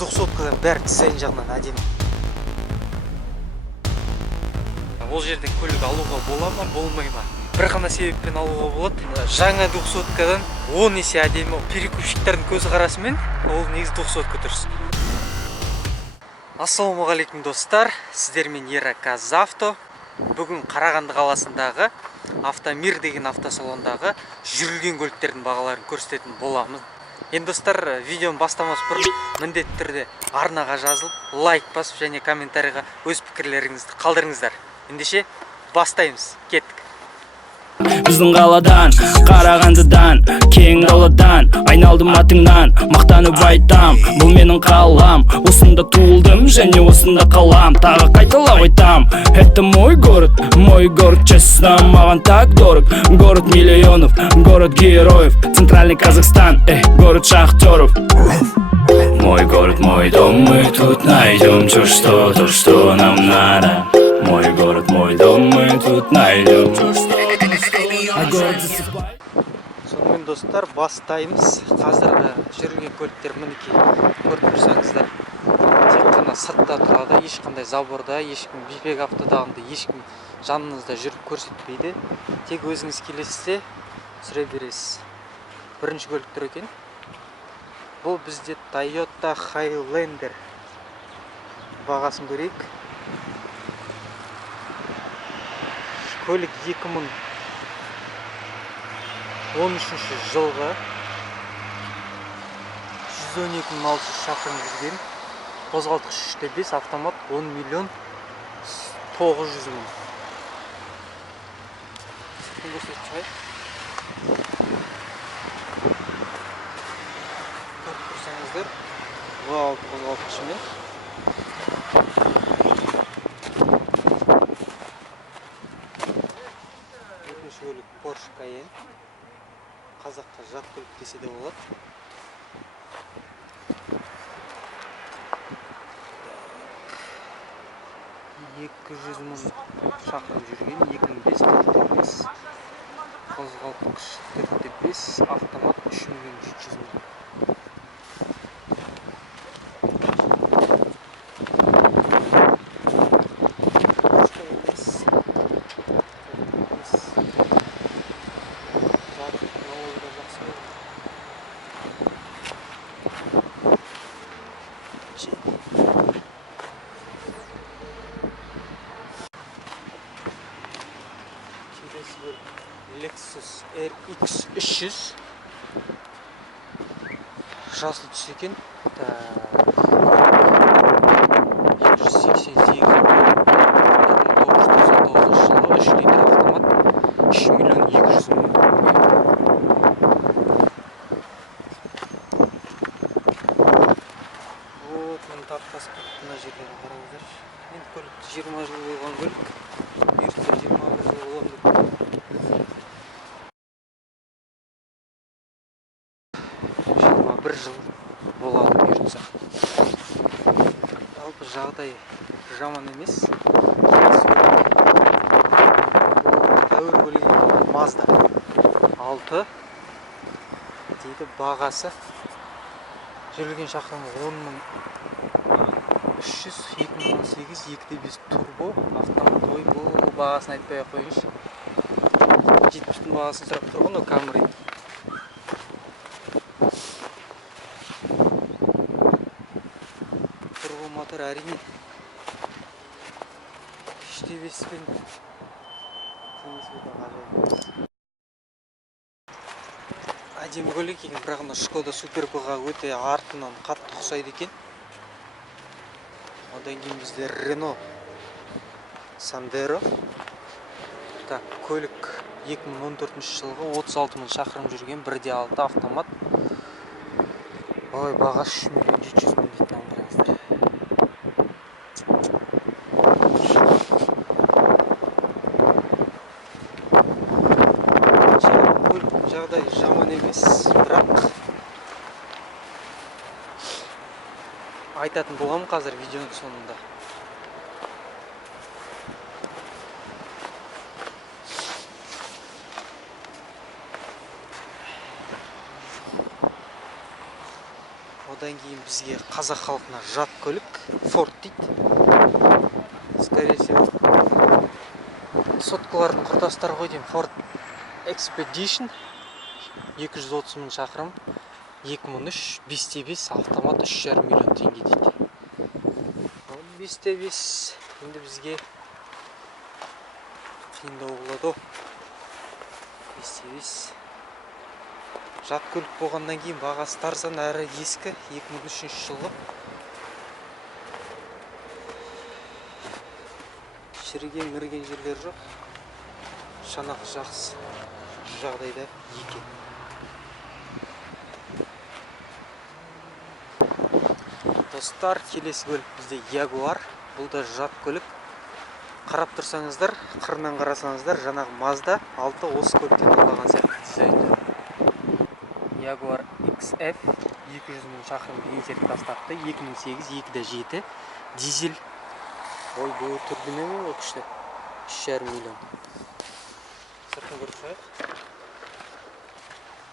200-кадан бәрі дизайн жағынан әдемі. Ол жерден көлік алуға бола ма, болмай ма? Бір ғана себеппен алуға болады. Жаңа 200-кадан 10 есе әдемі. Перекупщиктердің көзі қарасымен ол негізі 200-ка дұрыс. Ассалаумағалейкум достар, сіздермен Ера Казавто. Бүгін Қарағанды қаласындағы Автомир деген автосалондағы жүрілген көліктердің бағаларын көрсететін боламыз. Енді достар, видеоны бастамас бұрын міндетті түрде арнаға жазылып, лайк басып және комментарийға өз пікірлеріңізді қалдырыңыздар. Ендеше бастаймыз, кеттік. Біздің қаладан, Қарағандыдан, кең даладан айналдым атыңнан, мақтанып айтам, бұл менің қалам. Осында туылдым және осында қалам. Тағы қайталап айтам, это мой город, честно, маған так дорог. Город миллионов, город героев, центральный Казахстан, город шахтеров. Мой город, мой дом, мы тут найдем то, что нам надо. Мой город, мой дом, мы тут найдем. Сонымен достар, бастаймыз. Қазір жүрген көліктер мінекей көріп тұрсаңыздар, тек қана сыртта тұрады, ешқандай заборда, ешкім бипек автодағында ешкім жаныңызда жүріп көрсетпейді. Тек өзіңіз келесізде сүре бересіз. Бірінші көліктер екен. Бұл бізде Toyota Highlander. Бағасын көрейік. Көлік 2013 жылғы 112.600 шақырым жүрген, қозғалтқыш 3.5, автомат 10 миллион 900 мың. Сыртын көрсетіп шығайық. Көріп тұрсаңыздар, V6 қозғалтқышымен. Екінші көлік Porsche Cayenne. Қазаққа жат көлік десе де болады. Екі жүз мың шақырым жүрген, 2005, қозғалтқыш 4.5, автомат 3 миллион 700 мың. Lexus RX 300 жасыл түс екен. 288 1999 жылы 3 литр автомат 3 миллион 200 мың. Вот, мен тапқасы мына жерлерін қараңыздар. Енді көлікті 20 жыл болған көлік. Бұйыртса 21 жыл болған деп. 21 жыл болады бұйыртса. Жалпы жағдай жаман емес. Тәуір көлігі Mazda 6 дейді. Бағасы жүрілген шақырымы 10.300, 2018, 2.5 турбо, автомат. Бұл бағасын айтпай ақ қойыңызшы. 70-тің бағасын сұрап тұрған о Camry. Турбо мотор әрине 3.5-пен әдемі көлік екен, бірақ Шкода Суперб-ға өте артынан қатты ұқсайды екен. Одан кейін бізде Renault Sandero. Көлік 2014 жылғы 36 мың шақырым жүрген, 1.6 автомат. Ой, бағасы 3 миллион 700 мың дейтін аңғыраңыздар. Көліктің жағдайы жаман емес, бірақ айтатын боламын қазір видеоның соңында. Одан кейін бізге қазақ халқына жат көлік Ford дейді. Скорее всего соткалардың құрдастары ғой деймін. Ford Expedition 230 мың шақырым 2003 5/5 автомат 3,5 миллион теңге дейді. 5/5 енді бізге қиындау болады. 5/5 жат көлік болғаннан кейін бағасы тарзан әрі ескі 2003 жылғы. Шіріген мірген жерлер жоқ. Шанақ жақсы жағдайда екен. Достар, келесі көлік бізде Jaguar. Бұл да жат көлік. Қарап тұрсаңыздар, қырынан қарасаңыздар, жаңағы Mazda 6 осы көліктен алған сияқты дизайнда. Jaguar XF 200 мың шақырым еңсеріп тастапты. 2008 2.7 дизель. Ой, бұл турбина ме ол күшті? 3,5 миллион. Сыртын көріп қояйық.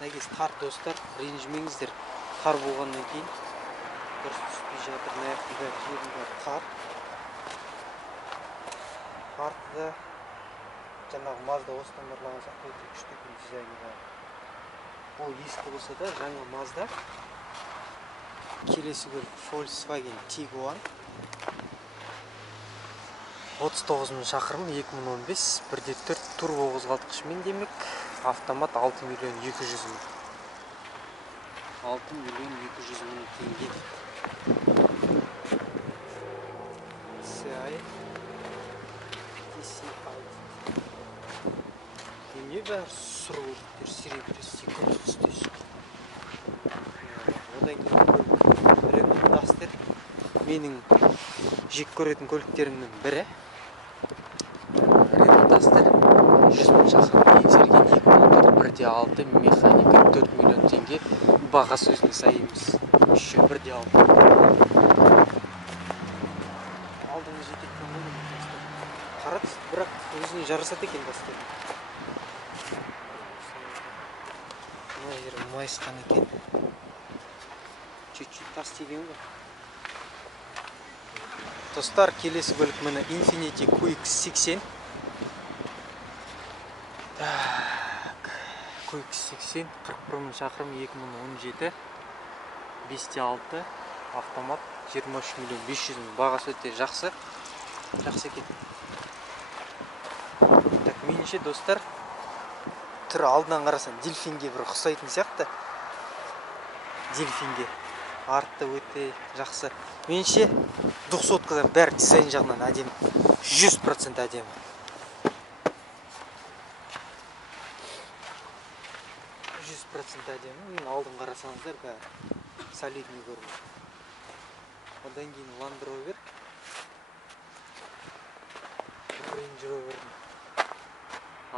Нәгез тар достар, ренжімеңіздер. Тар болғаннан кейін дұрыс түспей жатыр. Наяқтыда жерінде тар. Артыда жаңағы Mazda осыдан барлаған сияқты өте күшті дизайны бар. Ол ескі болса да жаңа Mazda. Келесі көлік Volkswagen Tiguan 39 мың шақырым 2015 1.4 турбо қозғалтқышымен демек. Автомат 6 миллион 200 мың. 6 миллион 200 мың теңге. Не бәрі сұру өттер, серебресі, күнсіз. Одан кейін Renault Duster менің жек көретін көліктерімнің бірі. Renault Duster 100 мың шақырым еңсерген 2014 1.6 механика 4 миллион теңге. Баға сөзіне сай емес. 1.6 алдыңғы жетектен ойын қарат, бірақ өзіне жарасады екен Duster. Мына жері майысқан екен. Чуть-чуть тас тиген ғой. Достар, келесі көлік міне Infiniti QX80. QX80 41 мың шақырым 2017 5.6 автомат 23 миллион 500 мың. Бағасы өте жақсы. Жақсы екен. Так, меніңше достар, түрі алдынан қарасам дельфинге бір ұқсайтын сияқты. Дельфинге. Артты өте жақсы. Меніңше 200-дан бәрі дизайн жағынан әдемі. 100% әдемі. Әдемі. Алдын қарасаңыздар бәрі солидный көрінеді. Одан кейін Land Rover. Range Rover'ның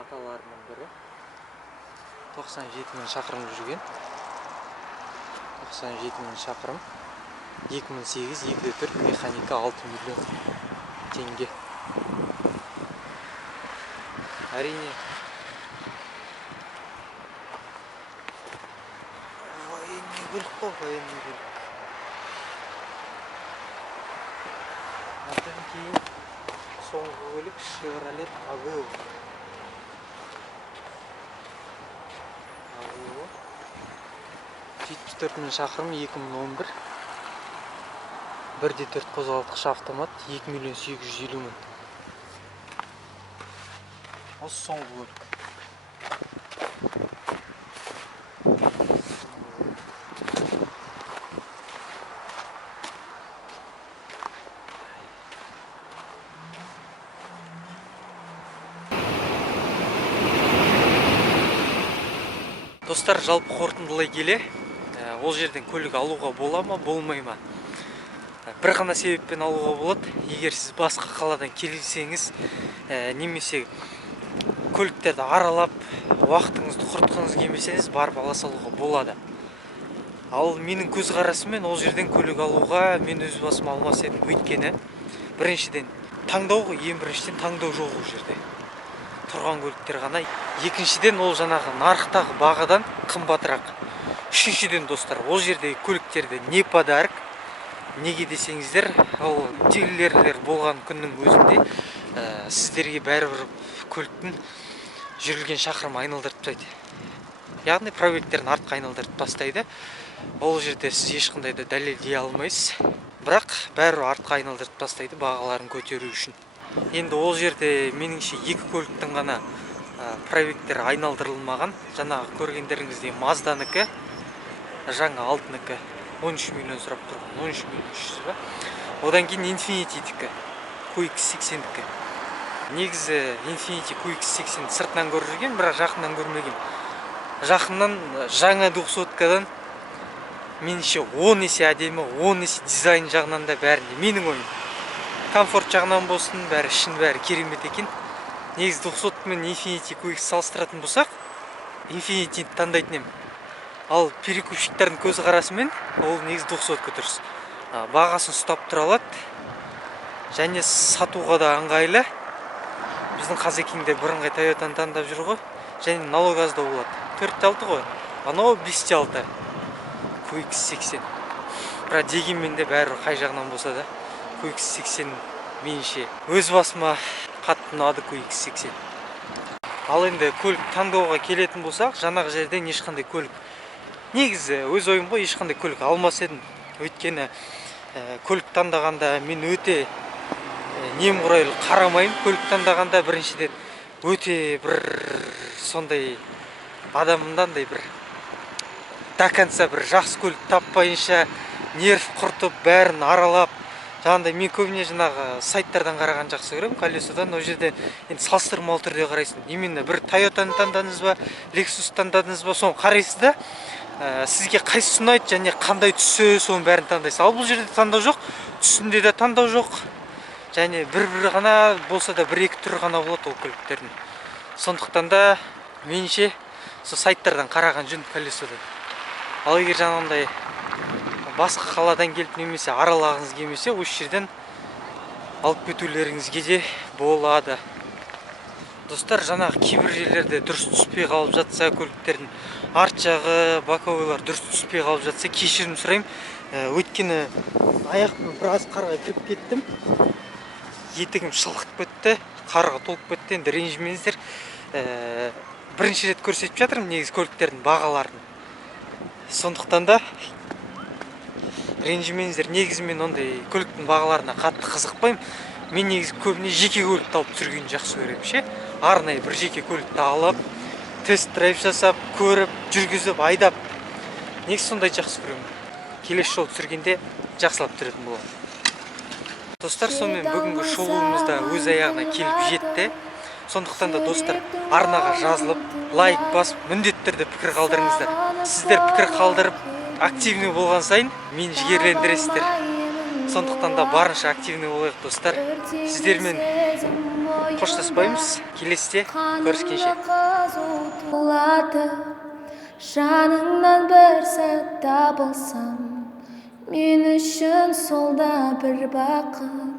аталарының бірі. 97 мың шақырым жүрген. 97 мың шақырым. 2008 2.4 механика 6 миллион теңге. Әрине военный көлік қой, военный көлік. Одан кейін соңғы көлік Chevrolet Aveo. 74 мың шақырым 2011 1.4 қозғалтқыш автомат 2 миллион 850 мың. Осы соңғы көлік. Достар, жалпы қорытындылай келе, ол жерден көлік алуға бола ма, болмай ма? Бір ғана себеппен алуға болады. Егер сіз басқа қаладан келсеңіз, немесе көліктерді аралап, уақытыңызды құртқыңыз келмесеңіз, барып ала салуға болады. Ал менің көзқарасыммен ол жерден көлік алуға мен өз басым алмас едім. Өйткені біріншіден таңдау ғой, ең біріншіден таңдау жоқ ол жерде. Тұрған көліктер ғана. Екіншіден ол жаңағы нарықтағы бағадан қымбатырақ. Үшіншіден достар, ол жердегі көліктерде не подарок, неге десеңіздер, ол дилерлер болған күннің өзінде сіздерге бәрібір көліктің жүрілген шақырым айналдырып тастайды. Яғни пробегтерін артқа айналдырып тастайды. Ол жерде сіз ешқандай да дәлелдей алмайсыз. Бірақ бәрібір артқа айналдырып тастайды бағаларын көтеру үшін. Енді ол жерде меніңше екі көліктің ғана пробегтері айналдырылмаған. Жаңағы көргендеріңіздей Мазданікі, жаңа алтынікі 13 миллион сұрап тұрған, 13 миллион 300 ба. Одан кейін Infiniti-дікі, QX80-дікі. Негізі Infiniti QX80 сыртынан көріп жүрген, бірақ жақыннан көрмеген. Жақыннан жаңа 200-кадан меніңше 10 есе әдемі, 10 есе дизайн жағынан да бәрінде. Менің ойым. Комфорт жағынан болсын, бәрі ішін бәрі керемет екен. Негізі 200 мен Infiniti QX салыстыратын болсақ, Infiniti таңдайтын едім. Ал перекупщиктердің көз қарасымен ол негізі 200-ка дұрыс. Бағасын ұстап тұра алады. Және сатуға да ыңғайлы. Біздің Қазекеңде бірыңғай Toyotаны таңдап жүр ғой. Және налогазда болады. 4-6 ғой. Анау 5-6. QX80. Бірақ дегенмен де бәрі қай жағынан болса да QX80 меніңше өз басыма қатты ұнады QX80. Ал енді көлік таңдауға келетін болсақ, жаңағы жерден ешқандай көлік. Негізі өз ойым ғой, ешқандай көлік алмас едім. Өйткені көлік таңдағанда мен өте немқұрайлы қарамаймын. Көлік таңдағанда біріншіден өте бір сондай адамымдандай бір до конца бір жақсы көлік таппайынша нерв құртып бәрін аралап, жаңағыдай мен көбіне жаңағы сайттардан қараған жақсы көремін, колесодан. Ол жерде енді салыстырмалы түрде қарайсың. Именно бір Toyotаны таңдадыңыз ба, Lexus таңдадыңыз ба, соны қарайсыз да, сізге қайсысы ұнайды және қандай түсі, соның бәрін таңдайсыз. Ал бұл жерде таңдау жоқ, түсінде де таңдау жоқ. Және бір ғана болса да бір-екі түрі ғана болады ол көліктердің. Сондықтан да меніңше сол сайттардан қараған жөн колесодан. Ал егер жаңағындай басқа қаладан келіп немесе аралағыңыз келмесе, осы жерден алып кетулеріңізге де болады. Достар, жаңағы кейбір жерлерде дұрыс түспей қалып жатса, көліктердің арт жағы, боковойлар дұрыс түспей қалып жатса, кешірім сұраймын. Өйткені аяқпен біраз қарға кіріп кеттім. Етігім шылқып кетті, қарға толып кетті. Енді ренжімеңіздер. Бірінші рет көрсетіп жатырмын негізі көліктердің бағаларын. Сондықтан да ренжімеңіздер. Негізі мен ондай көліктің бағаларына қатты қызықпаймын. Мен негізі көбіне жеке көлікті алып жүргенді жақсы көремін ше. Арнайы бір жеке көлікті алып, тест-драйв жасап, көріп, жүргізіп, айдап. Негізі сондай жақсы көремін. Келесі жолы түсіргенде жақсылап түсіретін боламын. Достар, сонымен бүгінгі шоуымыз да өз аяғына келіп жетті. Сондықтан да достар, арнаға жазылып, лайк басып, міндетті түрде пікір қалдырыңыздар. Сіздер пікір қалдырып, активный болған сайын мені жігерлендіресіздер. Сондықтан да барынша активный болайық достар. Сіздермен қоштаспаймыз. Келесіде көріскенше. Жаныңнан бір сәт табылсам, мен үшін сол да бір бақыт.